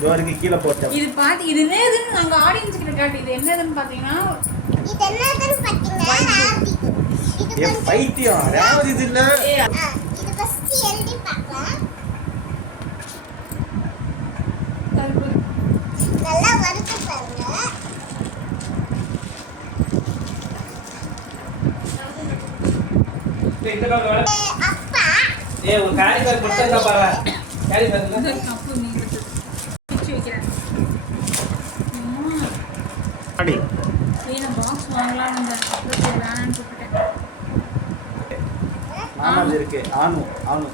ஜோருக்கு கீழே போட்டோம். இது பாத்து இது என்னதுன்னு நாங்க ஆடியன்ஸ் கிட்ட காட்டி இது என்னதுன்னு பாத்தீங்கன்னா இது என்னதுன்னு பாத்தீங்கன்னா இது பைத்தியம் அதாவது இது இல்ல இது ஃபர்ஸ்ட் எழுதி பார்க்கலாம். நல்லா வறுத்து பாருங்க. இந்த பக்கம் வர அப்பா ஒரு கேரி பேக் கொடுத்தா பாரு. கேரி பேக் இல்ல அப்போ நீ பிச்சு வைக்கிறேன். அடி நான் பாக்ஸ் வாங்கலாம்னு இருந்தேன். அப்புறம் வேணான்னு சொல்லிட்டேன். மாமால இருக்கு ஆனு ஆனு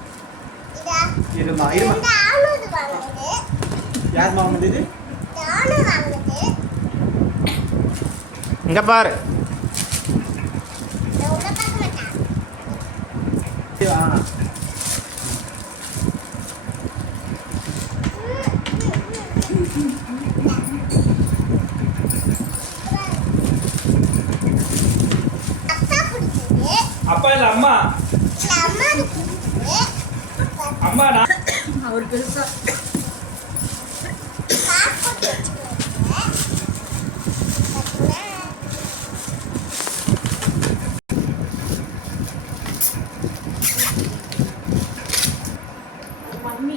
இதா இருமா இந்த இருமா ஆளுது வாங்குது. யார் மாமா இது ஆளு வாங்குது. இங்க பாரு நான் உள்ள பார்க்க மாட்டேன். அப்பா பிடிக்குது. அப்பா இல்ல அம்மா. இல்ல அம்மாவுக்கு பிடிக்குது. அம்மா நான் அவர் பெருசா காசு போட்டு வச்சுக்கோங்க. பார்த்தீங்களா? மம்மி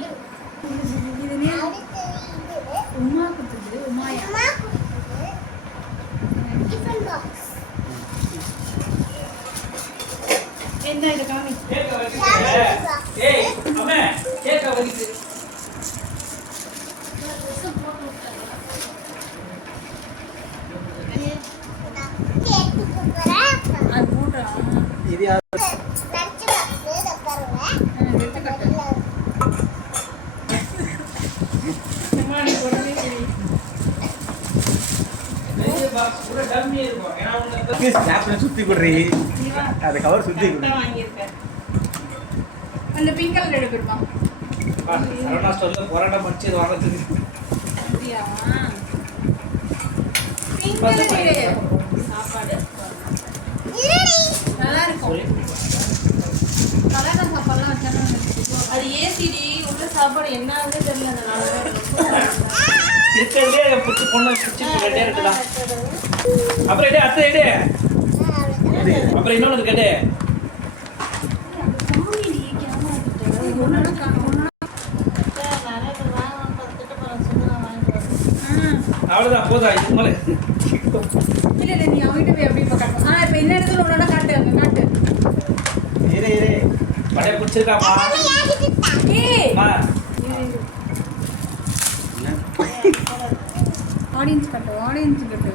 இது நீ அடுத்து இது உமா கொடுத்தது உமாயா அம்மா கொடுக்குது. Tiffin box. என்ன இது காமி கேக்க வலிக்குது. ஏய் அம்மா கேக்க வலிக்குது. கேக் கொடுக்குறேன். அது போடுறா இது யார் லஞ்ச் பாக்ஸ் இத பாருங்க. வெட்டு கட்டு சும்மா நீ போடவே சரி பெரிய பாக்ஸ் கூட டம்மி இருக்கும். ஏனா உங்க ஸ்னாப்ல சுத்தி குடுறீ நீ வா அது கவர் சுத்தி குடு கரெக்டா வாங்கியிருக்க அந்த பிங்க் கலர் எடுக்கணுமா சரவணா ஸ்டோர்ல போராட்டம் பண்ணி இது வாங்குறதுக்கு. அப்படியா பிங்க் கலர் சாப்பாடு இருடி. நல்லா இருக்கும் கலர் சாப்பாடுலாம் வச்சாலும் அது ஏசிடி உள்ள சாப்பாடு என்ன ஆகுது தெரியல. இருக்கிறதே புடிச்சு பொண்ணு புடிச்சு ரெண்டே இருக்குடா. அப்புறம் எடே அத்தை எடே. அப்புறம் இன்னொன்னு கேட்டே. காமெடி கேமரா கிட்ட ஒண்ணு காணோம் நிறைய பேர் வாங்க பார்த்துட்டு போகிறேன் சொல்லி நான் வாங்கிட்டு வரேன். அவ்வளவுதான் போதா இது மேல. இல்ல இல்ல நீ அவங்கிட்ட போய் அப்படியே பார்க்கணும் இப்ப என்ன இடத்துல ஒண்ணு காட்டு அங்க காட்டு இரு இரு படைய பிடிச்சிருக்காமா. ஏய் அம்மா ஆடியன்ஸ் காட்டு ஆடியன்ஸ் காட்டு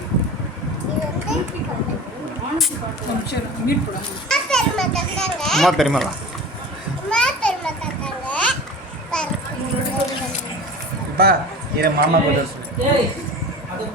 கொஞ்சம் மியூட் போடுங்க பெருமை தந்தாங்க. அம்மா பெருமாளா அம்மா பெருமை தந்தாங்க. பாரு. அப்பா இரு மாமா கூட சொல்லு ஏய் அது